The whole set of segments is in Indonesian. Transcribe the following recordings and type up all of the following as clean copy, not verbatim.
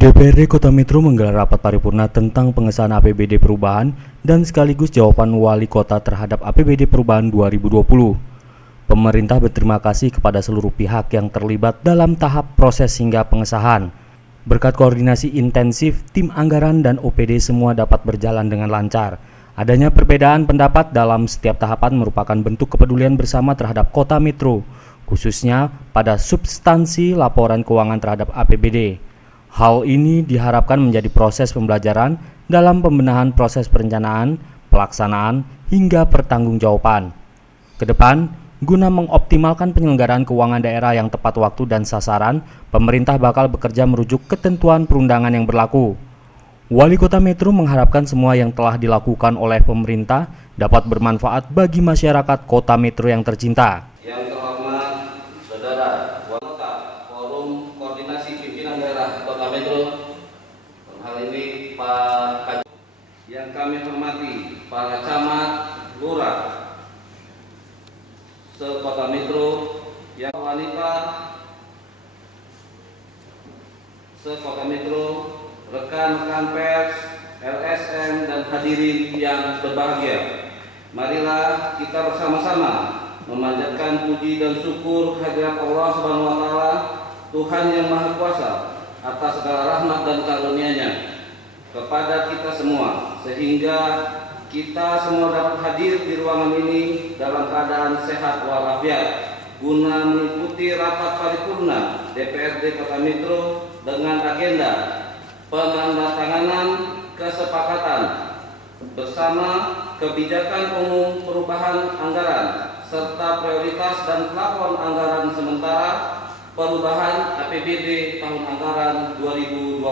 DPRD Kota Metro menggelar rapat paripurna tentang pengesahan APBD perubahan dan sekaligus jawaban Wali Kota terhadap APBD perubahan 2020. Pemerintah berterima kasih kepada seluruh pihak yang terlibat dalam tahap proses hingga pengesahan. Berkat koordinasi intensif, tim anggaran dan OPD semua dapat berjalan dengan lancar. Adanya perbedaan pendapat dalam setiap tahapan merupakan bentuk kepedulian bersama terhadap Kota Metro, khususnya pada substansi laporan keuangan terhadap APBD. Hal ini diharapkan menjadi proses pembelajaran dalam pembenahan proses perencanaan, pelaksanaan, hingga pertanggungjawaban. Kedepan, guna mengoptimalkan penyelenggaraan keuangan daerah yang tepat waktu dan sasaran, pemerintah bakal bekerja merujuk ketentuan perundangan yang berlaku. Wali Kota Metro mengharapkan semua yang telah dilakukan oleh pemerintah dapat bermanfaat bagi masyarakat Kota Metro yang tercinta. Yang terhormat Saudara Wali Kota, Forum Koordinasi Pimpinan Daerah Kota Metro, hal ini Pak Kajus, yang kami hormati para camat, lurah se-Kota Metro, yang wanita se-Kota Metro, rekan-rekan pers, LSM dan hadirin yang berbahagia. Marilah kita bersama-sama memanjatkan puji dan syukur hadirat Allah Subhanahu wa taala, Tuhan yang Maha Kuasa, atas segala rahmat dan karunia-Nya kepada kita semua, sehingga kita semua dapat hadir di ruangan ini dalam keadaan sehat walafiat guna mengikuti rapat paripurna DPRD Kota Metro dengan agenda penandatanganan kesepakatan bersama kebijakan umum perubahan anggaran serta prioritas dan plafon anggaran sementara perubahan APBD tahun anggaran 2020.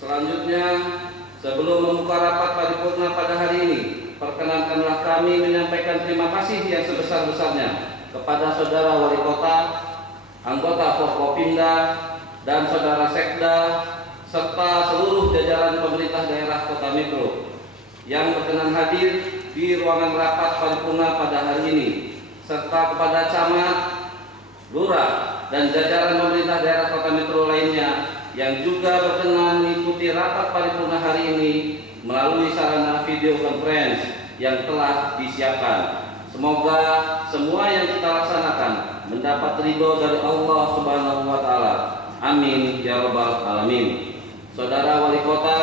Selanjutnya, sebelum membuka rapat paripurna pada hari ini, perkenankanlah kami menyampaikan terima kasih yang sebesar-besarnya kepada Saudara Wali Kota, anggota Forkopimda, dan Saudara Sekda, serta seluruh jajaran pemerintah daerah Kota Metro yang berkenan hadir di ruangan rapat paripurna pada hari ini, serta kepada camat, lurah, dan jajaran pemerintah daerah Kota Metro lainnya yang juga berkenan mengikuti rapat paripurna hari ini melalui sarana video conference yang telah disiapkan. Semoga semua yang kita laksanakan mendapat ridho dari Allah Subhanahu wa taala. Amin ya rabbal alamin. Saudara Wali Kota,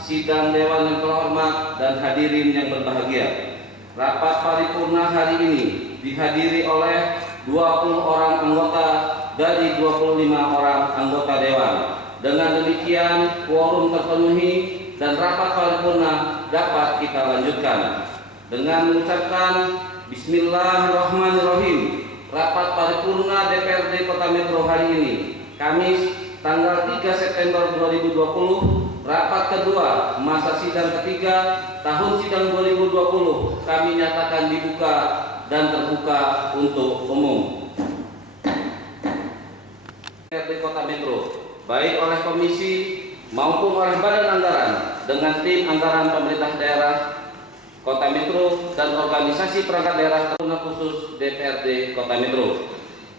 sidang Dewan yang terhormat dan hadirin yang berbahagia. Rapat paripurna hari ini dihadiri oleh 20 orang anggota dari 25 orang anggota Dewan. Dengan demikian, quorum terpenuhi dan rapat paripurna dapat kita lanjutkan. Dengan mengucapkan Bismillahirrahmanirrahim, rapat paripurna DPRD Kota Metro hari ini, Kamis tanggal 3 September 2020, rapat kedua masa sidang ketiga tahun sidang 2020 kami nyatakan dibuka dan terbuka untuk umum. DPRD Kota Metro, baik oleh komisi maupun oleh badan anggaran dengan tim anggaran pemerintah daerah Kota Metro dan organisasi perangkat daerah khusus DPRD Kota Metro.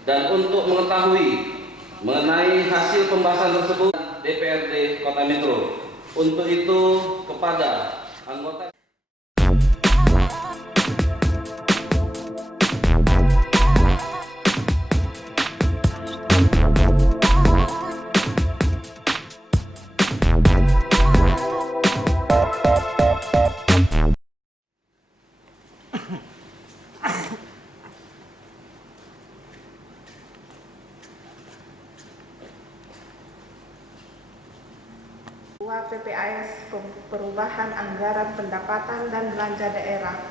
Dan untuk mengetahui mengenai hasil pembahasan tersebut DPRD Kota Metro, untuk itu kepada anggota PPAS Perubahan Anggaran Pendapatan dan Belanja Daerah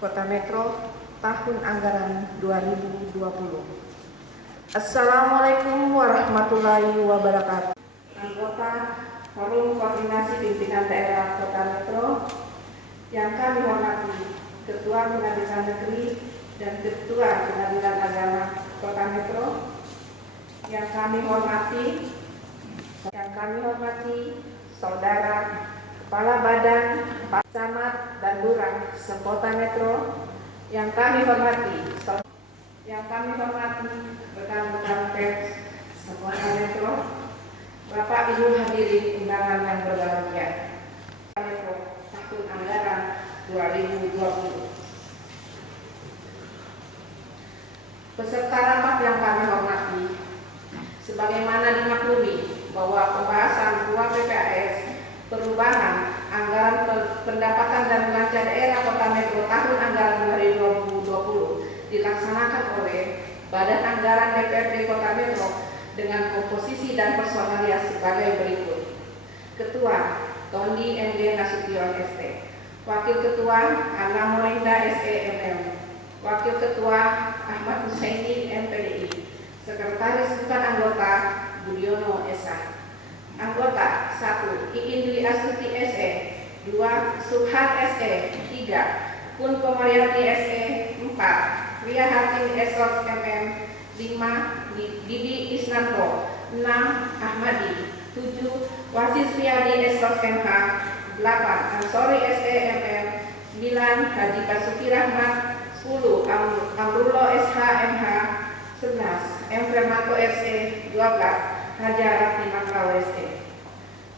Kota Metro tahun anggaran 2020. Assalamualaikum warahmatullahi wabarakatuh. Anggota Forum Koordinasi Pimpinan Daerah Kota Metro yang kami hormati, Ketua Pengadilan Negeri dan Ketua Pengadilan Agama Kota Metro yang kami hormati, Saudara Kepala Badan, Pak Camat dan Lurah se-Kota Metro yang kami hormati, rekan-rekan pers se-Kota Metro, Bapak Ibu 2020. Peserta rapat yang kami hormati, sebagaimana dimaklumi bahwa pembahasan PPAS perubahan anggaran pendapatan dan belanja daerah Kota Metro tahun anggaran 2020 dilaksanakan oleh Badan Anggaran DPRD Kota Metro dengan komposisi dan personalia sebagai berikut. Ketua Tondi MD Nasution ST, Wakil Ketua Anna Morinda SEMM, Wakil Ketua Ahmad Husaini MPDI, Sekretaris bukan anggota Budiono SH. Anggota 1. Iin Dwi Astuti SE, 2. Subhan SE, 3. Pun Komariati SE, 4. Ria Hatim Esos MM, 5. Didi Isnanto, 6. Ahmadi, 7. Wasis Riyadi Esos MH, 8. Ansori SE MM, 9. Haji Basuki Rahmat, 10. Amrullah SH MH, 11. M. Fermanto SE, 12. Haja Rati Makrau SE.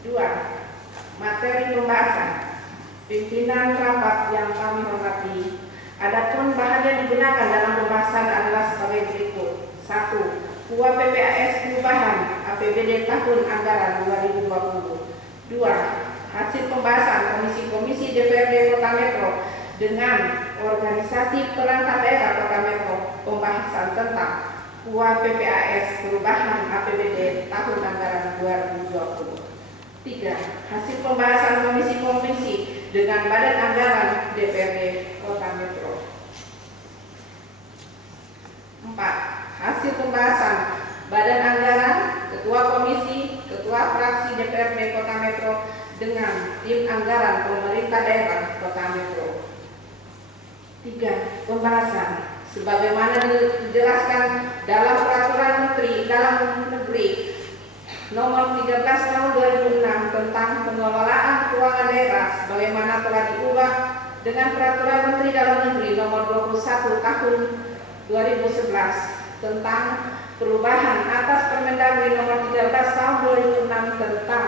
2. Materi pembahasan. Pimpinan rapat yang kami hormati, adapun bahan yang digunakan dalam pembahasan adalah sebagai berikut. 1. Kuah PPAS perubahan APBD tahun anggaran 2020. 2. Hasil pembahasan komisi-komisi DPRD Kota Metro dengan organisasi perangkat daerah Kota Metro, pembahasan tentang kuah PPAS perubahan APBD tahun anggaran 2020. 3. Hasil pembahasan komisi-komisi dengan Badan Anggaran DPRD Kota Metro. 4. Hasil pembahasan Badan Anggaran, Ketua Komisi, Ketua Fraksi DPRD Kota Metro dengan tim anggaran pemerintah daerah Kota Metro. 3. Pembahasan sebagaimana dijelaskan dalam Peraturan Menteri Dalam Negeri Nomor 13 Tahun 2006 tentang pengelolaan keuangan daerah sebagaimana telah diubah dengan Peraturan Menteri Dalam Negeri Nomor 21 Tahun 2011 tentang perubahan atas Permendagri Nomor 13 Tahun 2006 tentang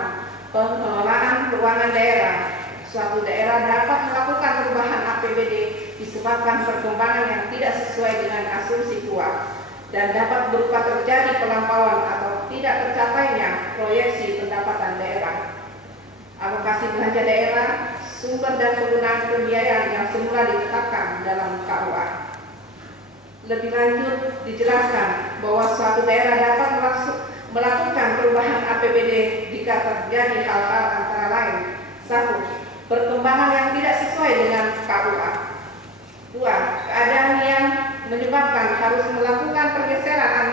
pengelolaan keuangan daerah. Suatu daerah dapat melakukan perubahan APBD disebabkan perkembangan yang tidak sesuai dengan asumsi kuah dan dapat berupa terjadi pelampauan atau tidak tercapainya proyeksi pendapatan daerah, alokasi belanja daerah, sumber dan penggunaan pembiayaan yang semula ditetapkan dalam KUA. Lebih lanjut dijelaskan bahwa suatu daerah dapat melakukan perubahan APBD jika terjadi hal-hal antara lain: 1. Perkembangan yang tidak sesuai dengan KUA. 2. Keadaan yang menyebabkan harus melakukan pergeseran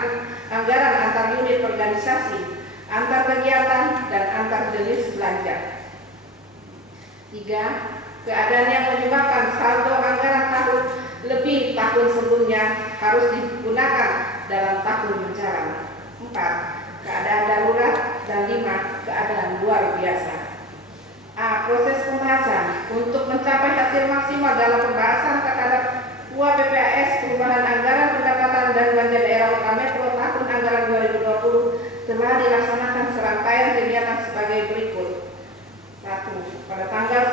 anggaran antar unit organisasi, antar kegiatan, dan antar jenis belanja. 3. Keadaan yang menyebabkan saldo anggaran tahun lebih tahun sebelumnya harus digunakan dalam tahun berjalan. 4. Keadaan darurat. Dan 5. Keadaan luar biasa. A. Proses pembahasan untuk mencapai hasil maksimal dalam pembahasan terhadap kuah PPAS perubahan anggaran pendapatan dan belanja daerah Kota Metro tahun anggaran 2020 telah dilaksanakan serangkaian kegiatan sebagai berikut. 1. Pada tanggal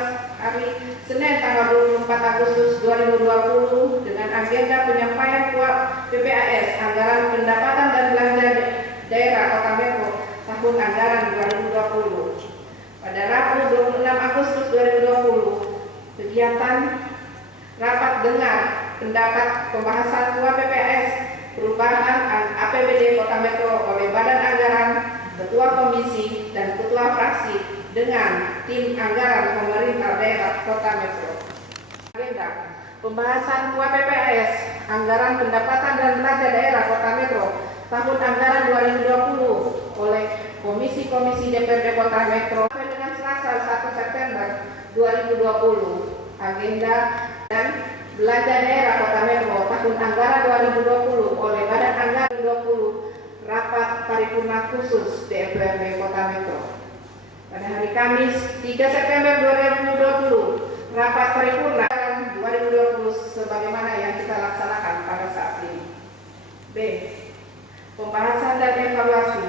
hari Senin tanggal 24 Agustus 2020 dengan agenda penyampaian kuah PPAS anggaran pendapatan dan belanja daerah Kota Metro tahun anggaran 2020. Pada Rabu 26 Agustus 2020, kegiatan rapat dengar pendapat pembahasan kuah PPAS perubahan APBD Kota Metro oleh Badan Anggaran, Ketua Komisi, dan Ketua Fraksi dengan tim anggaran pemerintah daerah Kota Metro. Agenda pembahasan kuah PPAS anggaran pendapatan dan belanja daerah Kota Metro tahun anggaran 2020 oleh Komisi-Komisi DPRD Kota Metro sampai dengan Selasa 1 September 2020. Agenda dan belanja daerah Kota Metro tahun anggaran 2020 oleh Badan Anggaran 2020 rapat paripurna khusus DPRD Kota Metro. Pada hari Kamis 3 September 2020 rapat paripurna 2020 sebagaimana yang kita laksanakan pada saat ini. B. Pembahasan dan evaluasi.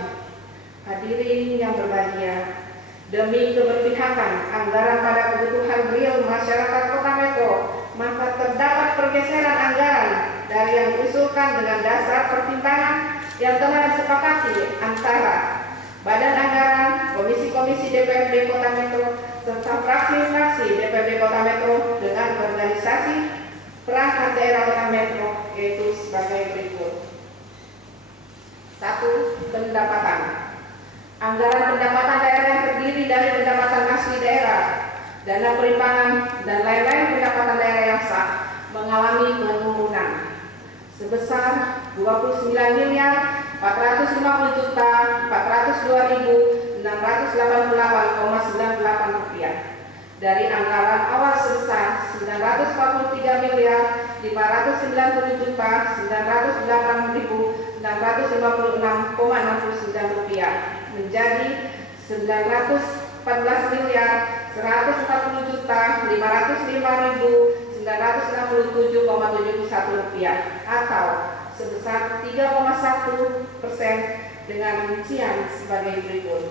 Hadirin yang berbahagia, demi keberpihakan anggaran pada kebutuhan real masyarakat Kota Metro, maka terdapat pergeseran anggaran dari yang diusulkan dengan dasar pertimbangan yang telah disepakati antara Badan Anggaran, Komisi-komisi DPRD Kota Metro, serta fraksi-fraksi DPRD Kota Metro dengan organisasi perangkat daerah Kota Metro, yaitu sebagai berikut. 1. Pendapatan. Anggaran pendapatan daerah yang terdiri dari pendapatan asli daerah, dana perimbangan, dan lain-lain pendapatan daerah yang sah mengalami penurunan sebesar 29.450.402.688,98 rupiah dari anggaran awal sebesar 940.908.659 rupiah menjadi 914.105.505.967,71 rupiah atau sebesar 3,1% dengan rincian sebagai berikut.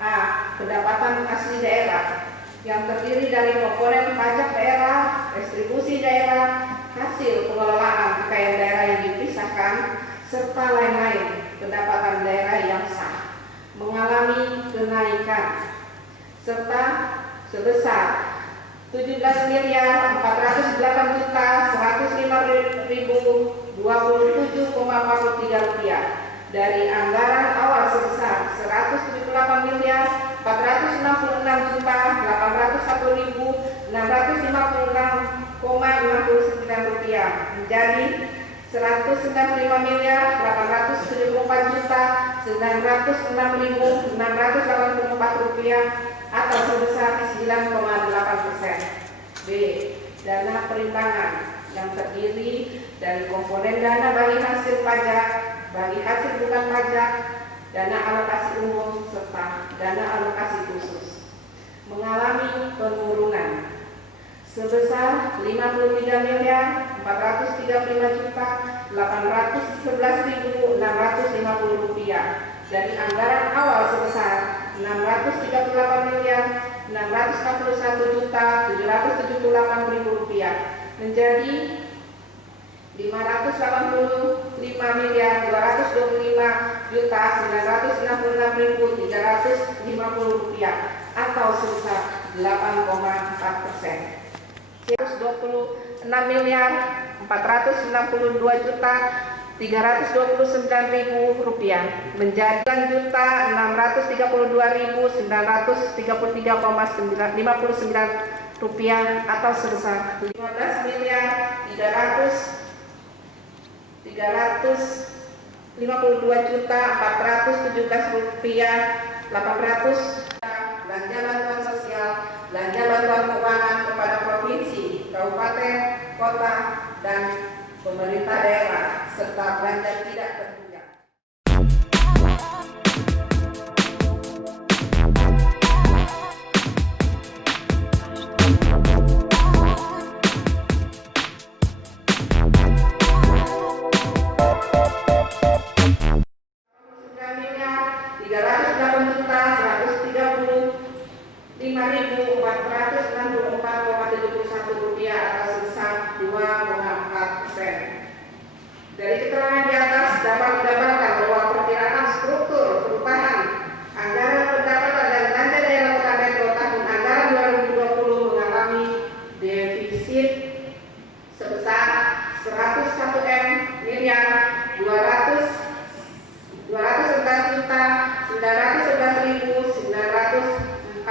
A. Pendapatan asli daerah yang terdiri dari komponen pajak daerah, restribusi daerah, hasil pengelolaan kekayaan daerah yang dipisahkan, serta lain-lain pendapatan daerah yang sah mengalami kenaikan serta sebesar 17.408.105.027,43 rupiah dari anggaran awal sebesar 178.466.801.656,69 rupiah menjadi 195.874.906.684 rupiah atau sebesar 9,8%. B. Dana perimbangan yang terdiri dari komponen dana bagi hasil pajak, bagi hasil bukan pajak, dana alokasi umum, serta dana alokasi khusus mengalami penurunan sebesar 53.435.811.650 rupiah dari anggaran awal sebesar 638.661.778.000 rupiah menjadi 585.225.966.350 rupiah atau sebesar 8,4%. 126.462.329.000 rupiah menjadi 9.332.933,59 rupiah atau sebesar 15.352.417 rupiah 800 belanja bantuan sosial, belanja bantuan keuangan kepada provinsi, kabupaten, kota, dan pemerintah daerah serta belanja tidak tertunggak. Rupiah atau sebesar 2,4%. Dari keterangan di atas dapat didapatkan bahwa perkiraan struktur perubahan anggaran pendapatan dan belanja daerah Kota Metro tahun anggaran 2020 mengalami defisit sebesar 101.211.904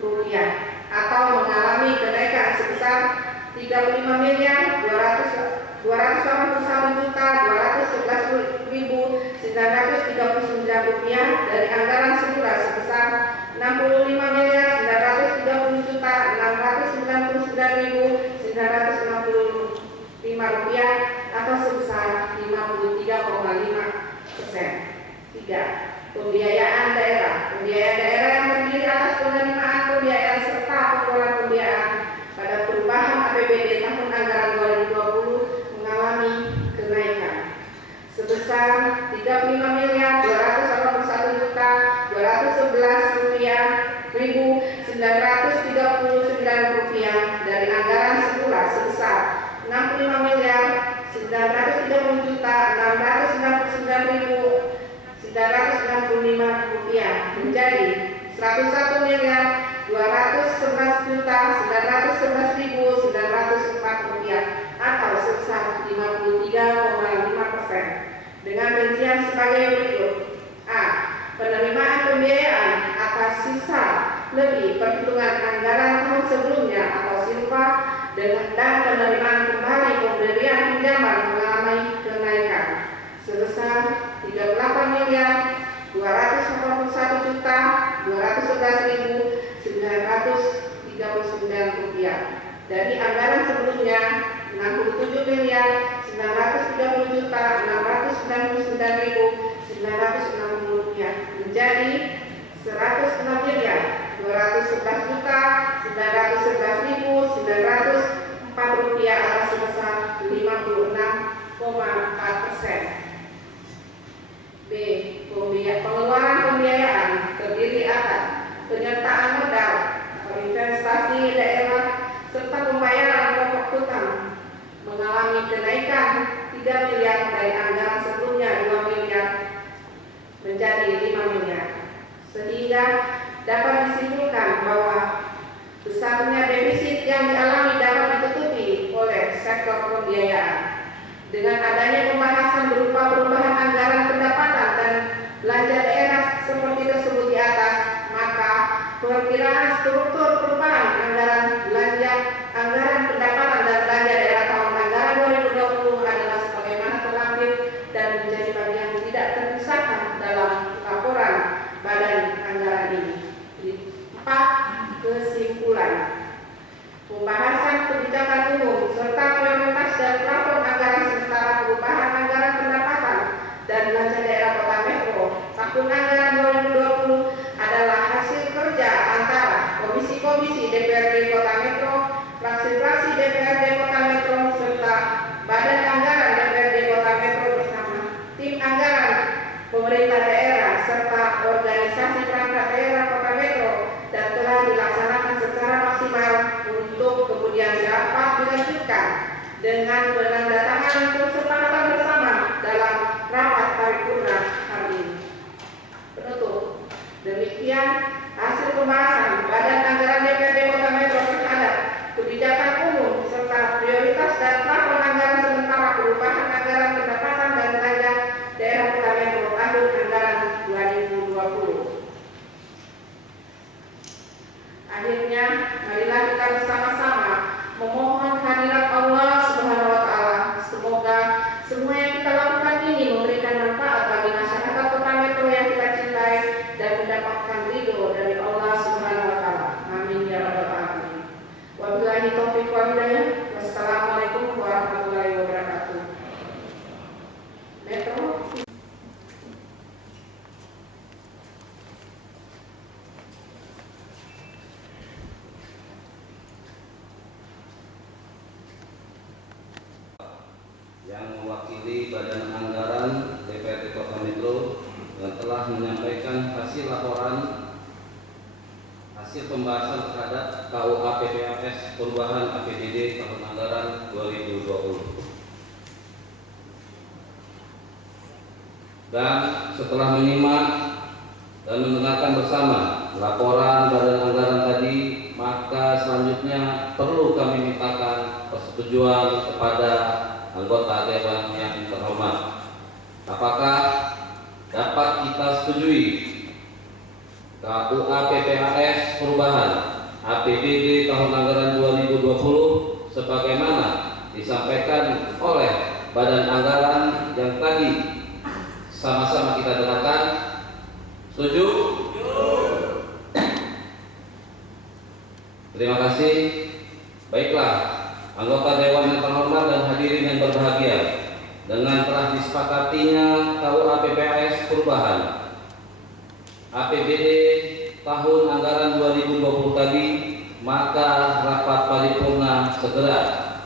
rupiah atau mengalami kenaikan sebesar 35.281.211.939 rupiah dari anggaran semula sebesar 65.699.965 rupiah atau sebesar 53,5%. 3. Pembiayaan daerah. Pembiayaan daerah yang terdiri atas penerimaan pembiayaan serta pengelolaan pembiayaan pada perubahan APBD tahun anggaran 2020 mengalami kenaikan sebesar 35.281.211 rupiah rupiah menjadi 101.211.911.904 rupiah atau sebesar 53,5%. Dengan rincian sebagai berikut: A. Penerimaan pembiayaan atas sisa lebih perhitungan anggaran tahun sebelumnya atau silpa dan penerimaan kembali pemberian pinjaman mengalami kenaikan sebesar 38.211.939 rupiah dari anggaran sebelumnya 67.630.699.960 rupiah menjadi 106.211.911.904 rupiah atau sebesar 56,4%. B. Pengeluaran pembiayaan terdiri atas penyertaan modal, investasi daerah, serta pembayaran pokok hutang mengalami kenaikan 3 miliar dari anggaran sebelumnya 2 miliar menjadi 5 miliar, sehingga dapat disimpulkan bahwa besarnya defisit yang dialami dapat ditutupi oleh sektor pembiayaan. Dengan adanya pembahasan berupa perubahan anggaran pendapatan dan belanja daerah seperti tersebut di atas, maka perkiraan struktur perubahan anggaran pendapatan dan belanja daerah tahun anggaran 2020 adalah sebagaimana terlampir dan menjadi bagian tidak terpisahkan dalam laporan badan anggaran ini. 4. Kesimpulan. Pembahasan kebijakan umum serta prioritas dan plafon anggaran sementara perubahan anggaran pendapatan dan belanja daerah Kota Metro tahun anggaran 2020 adalah hasil kerja antara komisi-komisi DPRD Kota Metro, fraksi-fraksi DPRD Kota Metro, serta Badan Anggaran DPRD Kota Metro bersama tim anggaran pemerintah daerah serta organisasi perangkat daerah Kota Metro dan telah dilaksanakan secara maksimal untuk kemudian dapat dilanjutkan dengan penandatanganan kesepakatan bersama dalam rapat paripurna hari ini. Penutup. Demikian hasil pembahasan Badan Anggaran DPRD Kota Metro terhadap kebijakan umum serta prioritas dan plafon anggaran sementara perubahan anggaran pendapatan dan belanja daerah Kota Metro tahun anggaran 2020. Akhirnya, marilah kita bersama-sama memohon hadirat Allah Subhanahu wa Ta'ala. Semoga semua yang kita lakukan ini memberikan manfaat bagi masyarakat Kota Metro yang kita cintai dan mendapatkan ridho dari Allah Subhanahu wa Ta'ala. Amin ya rabbal alamin. Wabillahi taufiq wal hidayah. Wassalamualaikum warahmatullahi wabarakatuh. Metro. Yang mewakili Badan Anggaran DPRD Kota Metro yang telah menyampaikan hasil laporan hasil pembahasan terhadap KUA PPAS perubahan APBD tahun anggaran 2020. Dan setelah menyimak dan mendengarkan bersama laporan Badan Anggaran tadi, maka selanjutnya perlu kami mintakan persetujuan kepada anggota Dewan yang terhormat. Apakah dapat kita setujui KUA PPAS perubahan APBD tahun anggaran 2020 sebagaimana disampaikan oleh Badan Anggaran yang tadi sama-sama kita dengarkan? Setuju? Terima kasih. Baiklah, anggota Dewan yang terhormat dan hadirin yang berbahagia, dengan telah disepakatinya KUA PPAS perubahan APBD tahun anggaran 2020 tadi, maka rapat paripurna segera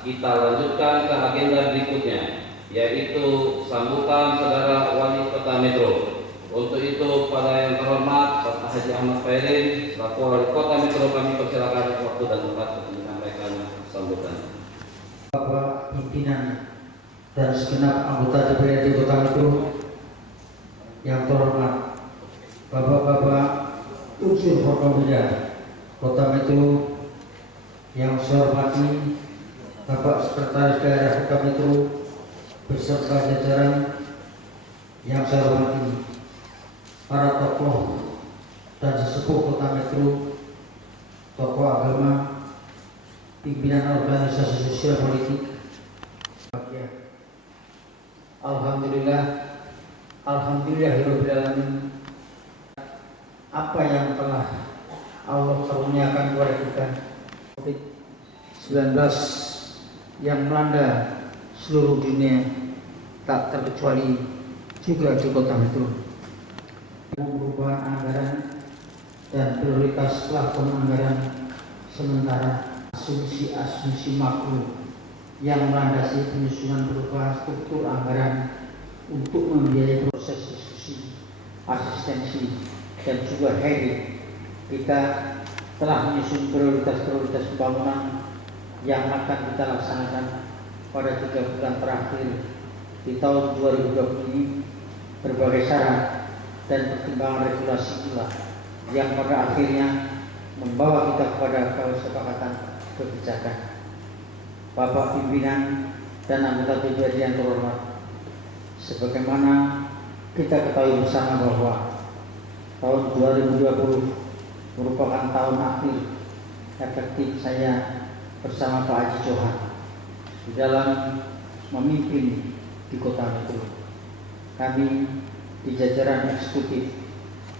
kita lanjutkan ke agenda berikutnya, yaitu sambutan Saudara Wali Kota Metro. Untuk itu, pada yang terhormat Bapak Haji Ahmad Khairin selaku Wali Kota Metro, kami persilakan waktu dan tempat untuk menyampaikan sambutan. Bapak pimpinan dan segenap anggota DPRD Kota Metro yang terhormat, Bapak-bapak unsur Forkopimda Kota Metro yang saya hormati, Bapak Sekretaris Daerah Kota Metro beserta jajaran yang saya hormati, para tokoh dan sesepuh Kota Metro, tokoh agama, pimpinan organisasi sosial politik. Alhamdulillahirobbilalamin. Apa yang telah Allah karuniakan kepada kita, COVID-19 yang melanda seluruh dunia, tak terkecuali juga di Kota Metro. Perubahan anggaran dan prioritas plafon anggaran sementara, asumsi makro yang melandasi penyusunan perubahan struktur anggaran untuk membiayai proses diskusi, asistensi, dan juga hearing. Kita telah menyusun prioritas-prioritas pembangunan yang akan kita laksanakan pada 3 bulan terakhir di tahun 2020 ini. Berbagai syarat dan pertimbangan regulasi pula yang pada akhirnya membawa kita kepada kesepakatan kebijakan. Bapak pimpinan dan anggota DPRD yang terhormat, sebagaimana kita ketahui bersama bahwa tahun 2020 merupakan tahun akhir efektif saya bersama Pak Haji Johan di dalam memimpin di Kota Metro. Kami di jajaran eksekutif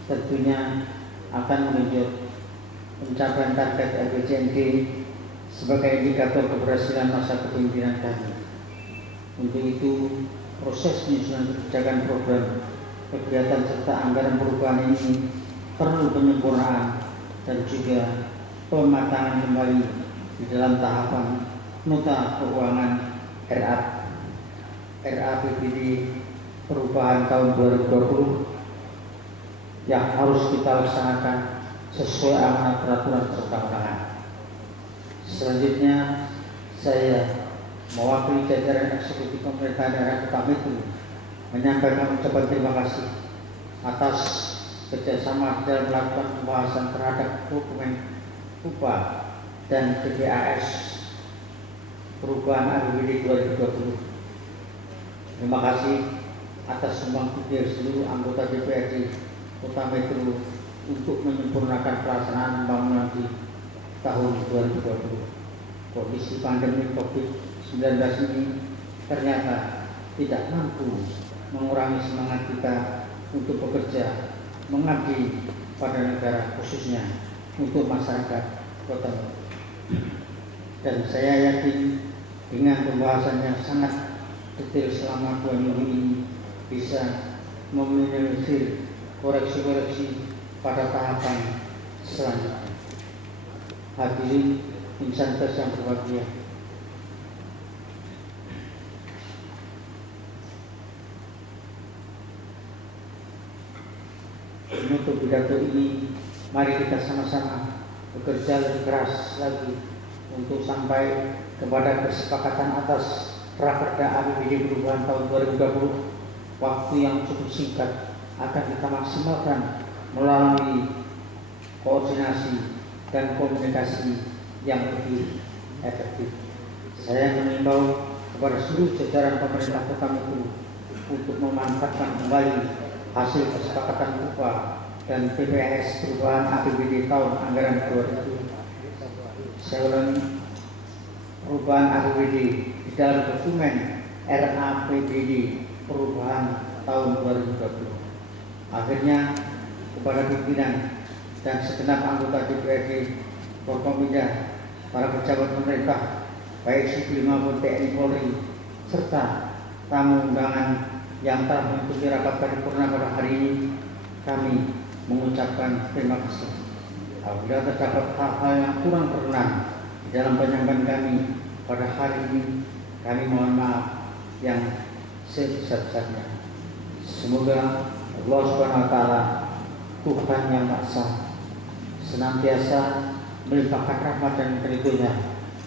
tentunya akan menunjuk pencapaian target RPJMD sebagai indikator keberhasilan masa kepemimpinan kami. Untuk itu, proses penyusunan kebijakan program, kegiatan serta anggaran perubahan ini perlu penyempurnaan dan juga pematangan kembali di dalam tahapan nota keuangan RAPBD perubahan tahun 2020 yang harus kita laksanakan sesuai amanat peraturan perundang-undangan. Selanjutnya, saya mewakili jajaran eksekutif pemerintah daerah Kota Metro menyampaikan ucapan terima kasih atas kerjasama dalam melakukan pembahasan terhadap dokumen upah dan PPAS perubahan APBD 2020. Terima kasih atas sumbang dari seluruh anggota DPRD Kota Metro untuk menyempurnakan pelaksanaan pembangunan di tahun 2020. Kondisi pandemi COVID-19 ini ternyata tidak mampu mengurangi semangat kita untuk bekerja mengabdi pada negara, khususnya untuk masyarakat Kota Metro. Dan saya yakin dengan pembahasan yang sangat detail selama 2 minggu ini bisa meminimalisir koreksi-koreksi pada tahapan selanjutnya. Hadirin insan pers yang berbahagia, menutup pidato ini, mari kita sama-sama bekerja lebih keras lagi untuk sampai kepada kesepakatan atas Raperda APBD perubahan tahun 2020. Waktu yang cukup singkat akan kita maksimalkan melalui koordinasi dan komunikasi yang lebih efektif. Saya mengimbau kepada seluruh jajaran pemerintah Kota Metro untuk memanfaatkan kembali hasil kesepakatan upah dan PPAS perubahan APBD tahun anggaran 2020. Saya ulangi, perubahan APBD di dalam dokumen RAPBD perubahan tahun 2020. Akhirnya, kepada pimpinan dan segenap anggota DPRD Forkopimda, para pejabat pemerintah baik sipil maupun TNI Polri, serta tamu undangan yang telah mengikuti rapat paripurna pada hari ini, kami mengucapkan terima kasih. Apabila terdapat hal-hal yang kurang berkenan di dalam penyampaian kami pada hari ini, kami mohon maaf yang sebesar-besarnya. Semoga Allah Subhanahu wa Ta'ala, Tuhan yang Maha Esa, senantiasa melimpahkan rahmat dan ridho-Nya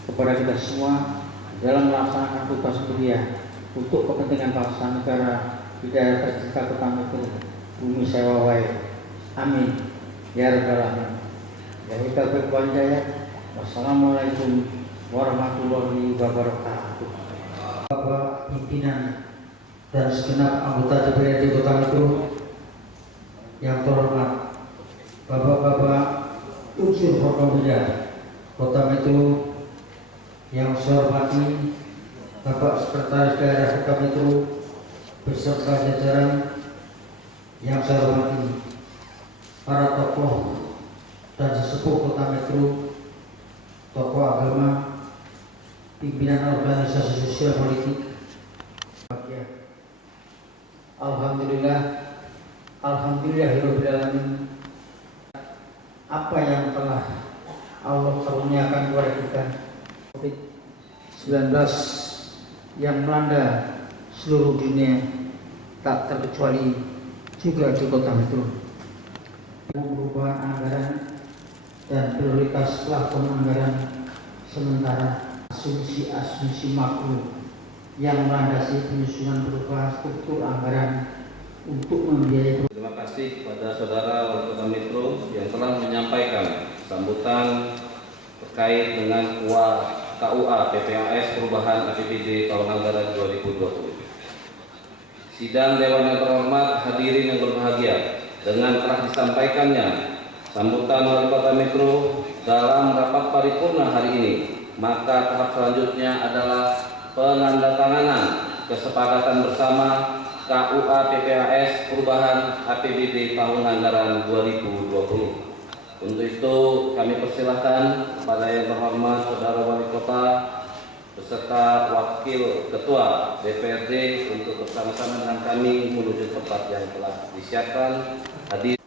kepada kita semua dalam melaksanakan tugas mulia untuk kepentingan bangsa negara di daerah tercinta Kota Metro, Bumi Sewawai. Amin. Ya Rabbal Alamin. Dari Taufiq Walhidayah. Wassalamualaikum warahmatullahi wabarakatuh. Bapak pimpinan dan segenap anggota DPRD Kota Metro yang terhormat, Bapak-bapak unsur Forkopimda Kota Metro yang saya hormati, Bapak Sekretaris Daerah Kota Metro beserta jajaran yang saya hormati, para tokoh dan sesepuh Kota Metro, tokoh agama, pimpinan organisasi sosial politik. Alhamdulillahirobbilalamin. Apa yang telah Allah karuniakan kepada kita, COVID-19 yang melanda seluruh dunia, tak terkecuali juga di Kota Metro. Perubahan anggaran dan prioritas plafon anggaran sementara, asumsi makro yang melandasi penyusunan perubahan struktur anggaran untuk membiayai. Terima kasih kepada Saudara Wali Kota Metro yang telah menyampaikan sambutan terkait dengan KUA PPAS perubahan APBD tahun anggaran 2020. Sidang Dewan yang terhormat, hadirin yang berbahagia, dengan telah disampaikannya sambutan Wali Kota Metro dalam rapat paripurna hari ini, maka tahap selanjutnya adalah penandatanganan kesepakatan bersama KUA PPAS perubahan APBD tahun anggaran 2020. Untuk itu kami persilahkan kepada yang terhormat Saudara Wali Kota beserta Wakil Ketua DPRD untuk bersama-sama dengan kami menuju tempat yang telah disiapkan. Hadir.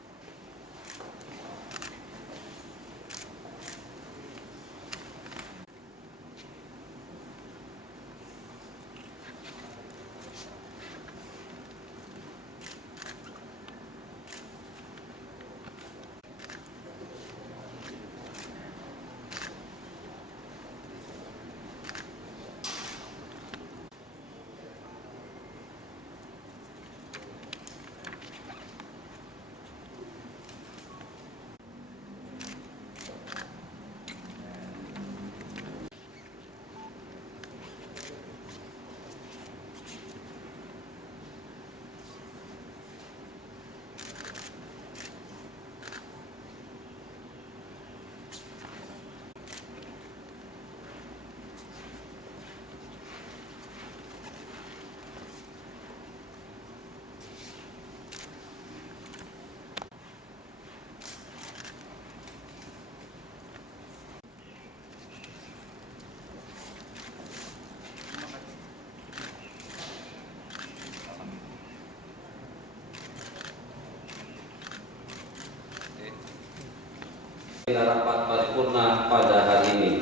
Rapat paripurna pada hari ini.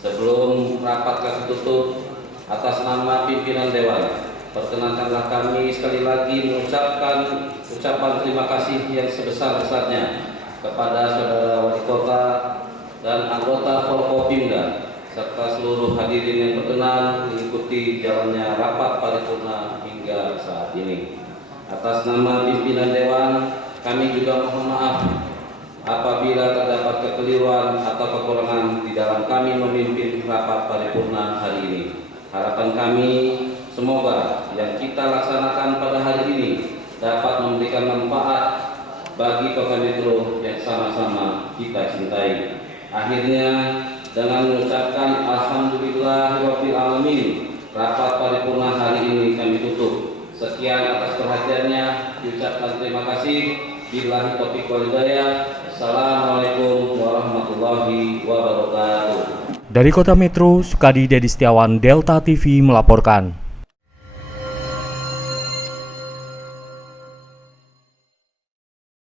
Sebelum rapat kami tutup, atas nama pimpinan Dewan, perkenankanlah kami sekali lagi mengucapkan ucapan terima kasih yang sebesar-besarnya kepada Saudara Wali Kota dan anggota Forkopimda serta seluruh hadirin yang berkenan mengikuti jalannya rapat paripurna hingga saat ini. Atas nama pimpinan Dewan, kami juga mohon maaf apabila terdapat kekeliruan atau kekurangan di dalam kami memimpin rapat paripurna hari ini. Harapan kami semoga yang kita laksanakan pada hari ini dapat memberikan manfaat bagi Kota Metro yang sama-sama kita cintai. Akhirnya dengan mengucapkan alhamdulillahirabbil alamin, rapat paripurna hari ini kami tutup. Sekian atas perhatiannya, diucapkan terima kasih. Billahi taufiq wal hidayah. Assalamualaikum warahmatullahi wabarakatuh. Dari Kota Metro, Sukadi Dedi Setiawan, Delta TV melaporkan.